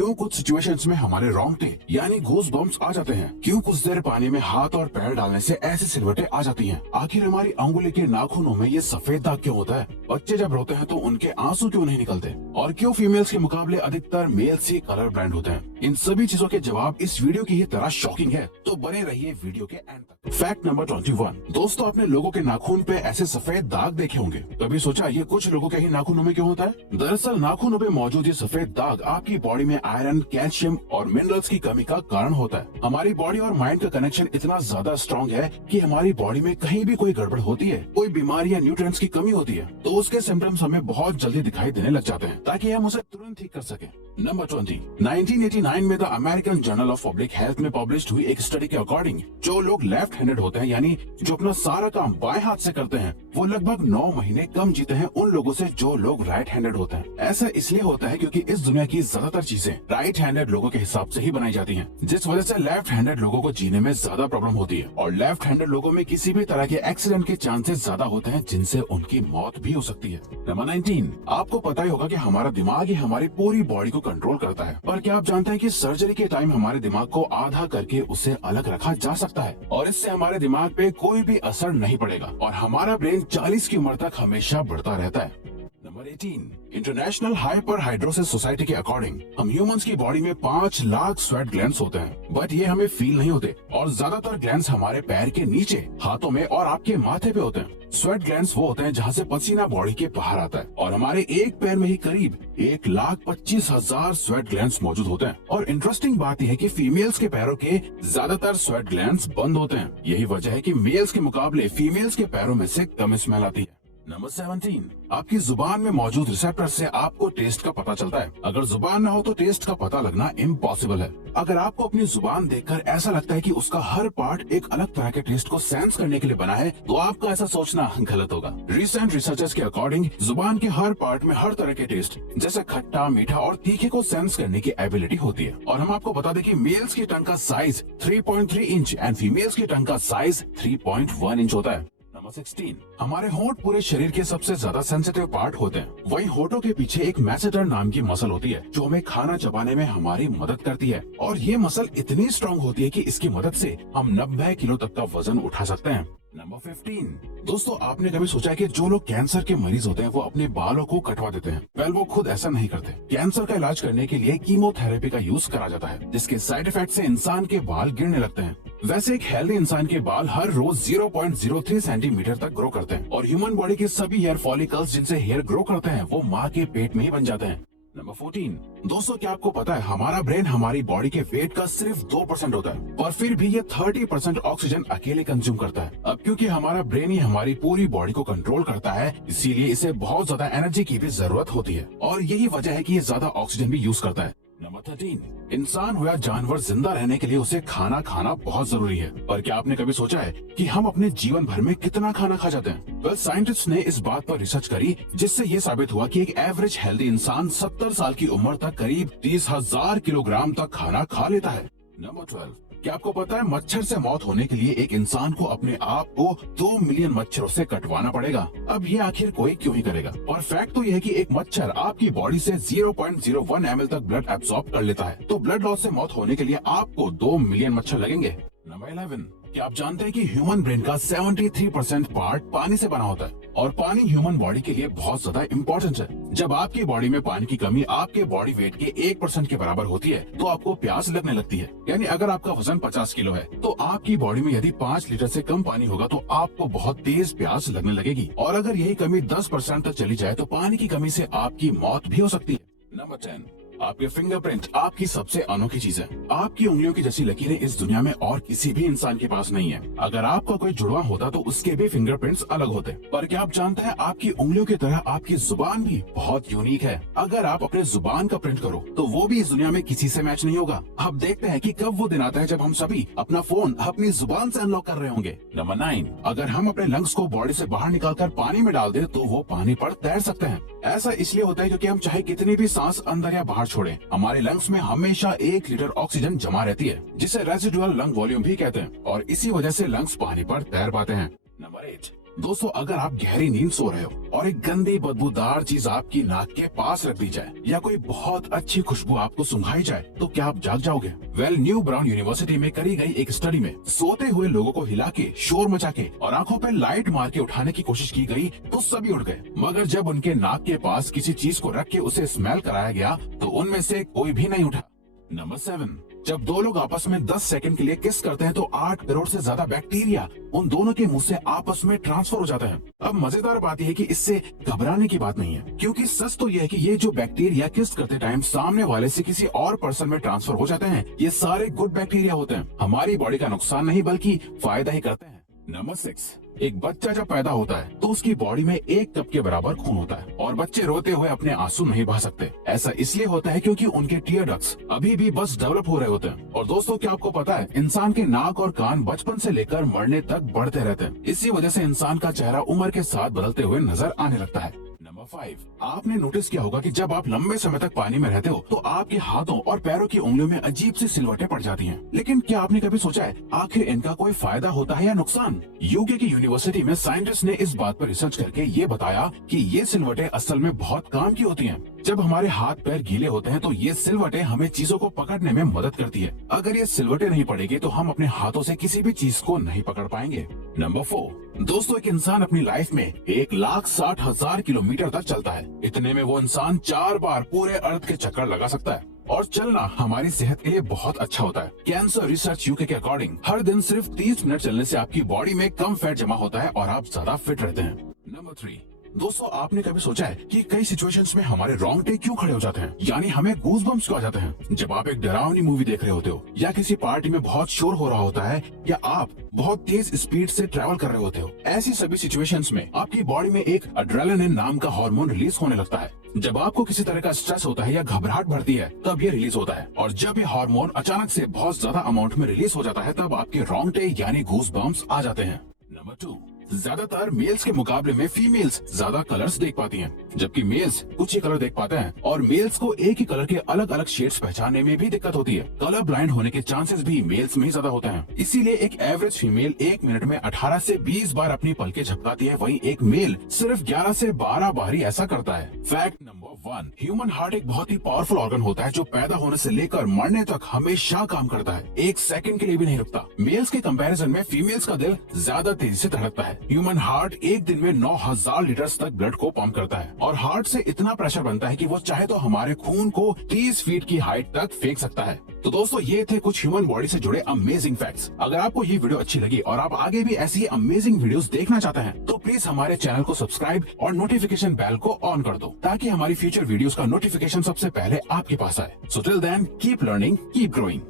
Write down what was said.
क्यों कुछ सिचुएशंस में हमारे रोंगटे यानी गूज बम्प्स आ जाते हैं, क्यों कुछ देर पानी में हाथ और पैर डालने से ऐसी सिलवटें आ जाती हैं, आखिर हमारी अंगुली के नाखूनों में ये सफेद दाग क्यों होता है, बच्चे जब रोते हैं तो उनके आंसू क्यों नहीं निकलते, और क्यों फीमेल्स के मुकाबले अधिकतर मेल्स ही कलर ब्लाइंड होते हैं। इन सभी चीजों के जवाब इस वीडियो की ही तरह शॉकिंग है, तो बने रहिए वीडियो के एंड तक। Fact number 21। दोस्तों, आपने लोगों के नाखून पे ऐसे सफेद दाग देखे होंगे, कभी सोचा ये कुछ लोगों के ही नाखूनों में क्यों होता है? दरअसल नाखूनों पे मौजूद ये सफेद दाग आपकी बॉडी में आयरन, कैल्शियम और मिनरल्स की कमी का कारण होता है। हमारी बॉडी और माइंड का कनेक्शन इतना ज्यादा स्ट्रॉन्ग है कि हमारी बॉडी में कहीं भी कोई गड़बड़ होती है, कोई बीमारी या न्यूट्रिएंट्स की कमी होती है, तो उसके सिम्टम्स हमें बहुत जल्दी दिखाई देने लग जाते हैं, ताकि हम उसे तुरंत ठीक कर सकें। नंबर 20। 1989 में the American journal of public health में पब्लिश हुई एक स्टडी के अकॉर्डिंग जो लोग लेफ्ट हैंडेड होते हैं, यानी जो अपना सारा काम बाएं हाथ से करते हैं, वो लगभग 9 महीने कम जीते हैं उन लोगों से जो लोग राइट हैंडेड होते हैं। ऐसा इसलिए होता है क्योंकि इस दुनिया की ज्यादातर चीजें राइट हैंडेड लोगों के हिसाब से ही बनाई जाती हैं, जिस वजह से लेफ्ट हैंडेड लोगों को जीने में ज्यादा प्रॉब्लम होती है, और लेफ्ट हैंडेड लोगों में किसी भी तरह के एक्सीडेंट के चांसेस ज्यादा होते हैं, जिनसे उनकी मौत भी हो सकती है। नंबर 19। आपको पता ही होगा कि हमारा दिमाग ही हमारी पूरी बॉडी को कंट्रोल करता है, पर क्या आप जानते हैं कि सर्जरी के टाइम हमारे दिमाग को आधा करके उसे अलग रखा जा सकता है, और इससे हमारे दिमाग पे कोई भी असर नहीं पड़ेगा, और हमारा ब्रेन 40 की उम्र तक हमेशा बढ़ता रहता है। नंबर 18। इंटरनेशनल हाइपरहाइड्रोसिस सोसाइटी के अकॉर्डिंग हम ह्यूमंस की बॉडी में 5 लाख स्वेट ग्लैंड्स होते हैं, बट ये हमें फील नहीं होते, और ज्यादातर ग्लैंड्स हमारे पैर के नीचे, हाथों में और आपके माथे पे होते हैं। स्वेट ग्लैंड्स वो होते हैं जहाँ से पसीना बॉडी के बाहर आता है, और हमारे एक पैर में ही करीब 1,25,000 स्वेट ग्लैंड्स मौजूद होते हैं। और इंटरेस्टिंग बात यह है कि फीमेल्स के पैरों के ज्यादातर स्वेट ग्लैंड्स बंद होते हैं। यही वजह है कि मेल्स के मुकाबले फीमेल्स के पैरों में से कम स्मेल आती है। नंबर 17। आपकी जुबान में मौजूद रिसेप्टर से आपको टेस्ट का पता चलता है। अगर जुबान ना हो तो टेस्ट का पता लगना इम्पॉसिबल है। अगर आपको अपनी जुबान देखकर ऐसा लगता है कि उसका हर पार्ट एक अलग तरह के टेस्ट को सेंस करने के लिए बना है, तो आपका ऐसा सोचना गलत होगा। रिसेंट रिसर्चर्स के अकॉर्डिंग जुबान के हर पार्ट में हर तरह के टेस्ट जैसे खट्टा, मीठा और तीखे को सेंस करने की एबिलिटी होती है। और हम आपको बता दें कि मेल्स की टंग का साइज 3.3 इंच एंड फीमेल्स की टंग का साइज 3.1 इंच होता है। नंबर 16। हमारे होंठ पूरे शरीर के सबसे ज्यादा सेंसिटिव पार्ट होते हैं। वहीं होठों के पीछे एक मैसेटर नाम की मसल होती है, जो हमें खाना चबाने में हमारी मदद करती है, और ये मसल इतनी स्ट्रॉन्ग होती है कि इसकी मदद से हम 90 किलो तक का वजन उठा सकते हैं। नंबर 15। दोस्तों, आपने कभी सोचा है कि जो लोग कैंसर के मरीज होते हैं वो अपने बालों को कटवा देते हैं? वेल, वो खुद ऐसा नहीं करते। कैंसर का इलाज करने के लिए कीमोथेरेपी का यूज करा जाता है, जिसके साइड इफेक्ट से इंसान के बाल गिरने लगते हैं। वैसे एक हेल्दी इंसान के बाल हर रोज 0.03 सेंटीमीटर तक ग्रो करते हैं, और ह्यूमन बॉडी के सभी हेयर फॉलिकल्स जिनसे हेयर ग्रो करते हैं वो माँ के पेट में ही बन जाते हैं। नंबर 14। दोस्तों, क्या आपको पता है हमारा ब्रेन हमारी बॉडी के वेट का सिर्फ 2% होता है, और फिर भी ये 30% ऑक्सीजन अकेले कंज्यूम करता है। अब क्योंकि हमारा ब्रेन ही हमारी पूरी बॉडी को कंट्रोल करता है, इसीलिए इसे बहुत ज्यादा एनर्जी की भी जरूरत होती है, और यही वजह है कि ये ज्यादा ऑक्सीजन भी यूज करता है। नंबर 13। इंसान हो या जानवर, जिंदा रहने के लिए उसे खाना खाना बहुत जरूरी है। पर क्या आपने कभी सोचा है कि हम अपने जीवन भर में कितना खाना खा जाते हैं? वेल, साइंटिस्ट ने इस बात पर रिसर्च करी, जिससे ये साबित हुआ कि एक एवरेज हेल्दी इंसान 70 साल की उम्र तक करीब 30,000 किलोग्राम तक खाना खा लेता है। नंबर 12। क्या आपको पता है मच्छर से मौत होने के लिए एक इंसान को अपने आप को 2 मिलियन मच्छरों से कटवाना पड़ेगा? अब ये आखिर कोई क्यों ही करेगा? और फैक्ट तो यह है कि एक मच्छर आपकी बॉडी से 0.01 ml तक ब्लड एब्सॉर्ब कर लेता है, तो ब्लड लॉस से मौत होने के लिए आपको 2 मिलियन मच्छर लगेंगे। नंबर 11। क्या आप जानते हैं कि ह्यूमन ब्रेन का 73% पार्ट पानी से बना होता है, और पानी ह्यूमन बॉडी के लिए बहुत ज्यादा इम्पोर्टेंट है। जब आपकी बॉडी में पानी की कमी आपके बॉडी वेट के 1% के बराबर होती है, तो आपको प्यास लगने लगती है। यानी अगर आपका वजन 50 किलो है, तो आपकी बॉडी में यदि 5 लीटर से कम पानी होगा तो आपको बहुत तेज प्यास लगने लगेगी, और अगर यही कमी 10% तक चली जाए तो पानी की कमी से आपकी मौत भी हो सकती है। नंबर 10। आपके फिंगरप्रिंट आपकी सबसे अनोखी चीज है। आपकी उंगलियों की जैसी लकीरें इस दुनिया में और किसी भी इंसान के पास नहीं है। अगर आपका कोई जुड़वा होता तो उसके भी फिंगरप्रिंट्स अलग होते। पर क्या आप जानते हैं आपकी उंगलियों की तरह आपकी जुबान भी बहुत यूनिक है। अगर आप अपने जुबान का प्रिंट करो तो वो भी इस दुनिया में किसी से मैच नहीं होगा। अब देखते हैं कि कब वो दिन आता है जब हम सभी अपना फोन अपनी जुबान से अनलॉक कर रहे होंगे। नंबर 9। अगर हम अपने लंग्स को बॉडी से बाहर निकालकर पानी में डाल दें तो वो पानी पर तैर सकते हैं। ऐसा इसलिए होता है क्योंकि हम चाहे कितनी भी सांस अंदर या बाहर छोड़ें, हमारे लंग्स में हमेशा 1 लीटर ऑक्सीजन जमा रहती है, जिसे रेसिडुअल लंग वॉल्यूम भी कहते हैं, और इसी वजह से लंग्स पानी पर तैर पाते हैं। नंबर 8। दोस्तों अगर आप गहरी नींद सो रहे हो और एक गंदी बदबूदार चीज आपकी नाक के पास रख दी जाए या कोई बहुत अच्छी खुशबू आपको सुंघाई जाए तो क्या आप जाग जाओगे? न्यू ब्राउन यूनिवर्सिटी में करी गई एक स्टडी में सोते हुए लोगों को हिला के, शोर मचा के और आंखों पे लाइट मार के उठाने की कोशिश की गई तो सभी उठ गए, मगर जब उनके नाक के पास किसी चीज को रख के उसे स्मेल कराया गया तो उनमें से कोई भी नहीं उठा। नंबर 7, जब दो लोग आपस में 10 सेकंड के लिए किस करते हैं तो 8 करोड़ से ज्यादा बैक्टीरिया उन दोनों के मुंह से आपस में ट्रांसफर हो जाता है। अब मजेदार बात यह है कि इससे घबराने की बात नहीं है, क्योंकि सच तो यह है कि ये जो बैक्टीरिया किस करते टाइम सामने वाले से किसी और पर्सन में ट्रांसफर हो जाते हैं, ये सारे गुड बैक्टीरिया होते हैं, हमारी बॉडी का नुकसान नहीं बल्कि फायदा ही करते हैं। नंबर 6, एक बच्चा जब पैदा होता है तो उसकी बॉडी में 1 कप के बराबर खून होता है और बच्चे रोते हुए अपने आंसू नहीं बहा सकते। ऐसा इसलिए होता है क्योंकि उनके टीयर डक्ट्स अभी भी बस डेवलप हो रहे होते हैं। और दोस्तों क्या आपको पता है, इंसान के नाक और कान बचपन से लेकर मरने तक बढ़ते रहते हैं। इसी वजह से इंसान का चेहरा उम्र के साथ बदलते हुए नजर आने लगता है। नंबर 5, आपने नोटिस किया होगा कि जब आप लंबे समय तक पानी में रहते हो तो आपके हाथों और पैरों की उंगलियों में अजीब सी सिलवटें पड़ जाती हैं। लेकिन क्या आपने कभी सोचा है आखिर इनका कोई फायदा होता है या नुकसान? यूके की यूनिवर्सिटी में साइंटिस्ट ने इस बात पर रिसर्च करके ये बताया कि ये सिलवटें असल में बहुत काम की होती हैं। जब हमारे हाथ पैर गीले होते हैं तो ये सिलवटें हमें चीजों को पकड़ने में मदद करती है। अगर ये सिलवटें नहीं पड़ेगी तो हम अपने हाथों से किसी भी चीज को नहीं पकड़ पाएंगे। नंबर 4, दोस्तों एक इंसान अपनी लाइफ में 1,60,000 किलोमीटर तक चलता है। इतने में वो इंसान 4 बार पूरे अर्थ के चक्कर लगा सकता है। और चलना हमारी सेहत के लिए बहुत अच्छा होता है। कैंसर रिसर्च यूके के अकॉर्डिंग हर दिन सिर्फ 30 मिनट चलने से आपकी बॉडी में कम फैट जमा होता है और आप ज्यादा फिट रहते हैं। नंबर 3, दोस्तों आपने कभी सोचा है कि कई सिचुएशंस में हमारे रोंगटे क्यों खड़े हो जाते हैं, यानी हमें गूज़बम्प्स क्यों आ जाते हैं? जब आप एक डरावनी मूवी देख रहे होते हो या किसी पार्टी में बहुत शोर हो रहा होता है या आप बहुत तेज स्पीड से ट्रैवल कर रहे होते हो, ऐसी सभी सिचुएशंस में आपकी बॉडी में एक एड्रेनालिन नाम का हार्मोन रिलीज होने लगता है। जब आपको किसी तरह का स्ट्रेस होता है या घबराहट बढ़ती है तब ये रिलीज होता है, और जब ये हार्मोन अचानक से बहुत ज्यादा अमाउंट में रिलीज हो जाता है तब आपके रोंगटे यानी गूज़बम्प्स आ जाते हैं। नंबर 2, ज्यादातर मेल्स के मुकाबले में फीमेल्स ज्यादा कलर्स देख पाती हैं, जबकि मेल्स कुछ ही कलर देख पाते हैं और मेल्स को एक ही कलर के अलग अलग शेड्स पहचानने में भी दिक्कत होती है। कलर ब्लाइंड होने के चांसेस भी मेल्स में ही ज्यादा होते हैं। इसीलिए एक एवरेज फीमेल 1 मिनट में 18 से 20 बार अपनी पलकें झपकाती है, वहीं एक मेल सिर्फ 11 से 12 बार ही ऐसा करता है। फैक्ट नंबर 1, ह्यूमन हार्ट एक बहुत ही पावरफुल ऑर्गन होता है जो पैदा होने से लेकर मरने तक हमेशा काम करता है, 1 सेकंड के लिए भी नहीं रुकता। मेल्स के कंपैरिजन में फीमेल्स का दिल ज्यादा तेजी से धड़कता है। ह्यूमन हार्ट एक दिन में 9,000 लीटर तक ब्लड को पंप करता है और हार्ट से इतना प्रेशर बनता है कि वो चाहे तो हमारे खून को 30 फीट की हाइट तक फेंक सकता है। तो दोस्तों ये थे कुछ ह्यूमन बॉडी से जुड़े अमेजिंग फैक्ट्स। अगर आपको ये वीडियो अच्छी लगी और आप आगे भी ऐसी अमेजिंग वीडियोस देखना चाहते हैं तो प्लीज हमारे चैनल को सब्सक्राइब और नोटिफिकेशन बेल को ऑन कर दो ताकि हमारी फ्यूचर वीडियोस का नोटिफिकेशन सबसे पहले आपके पास आए। So till then keep learning, keep growing.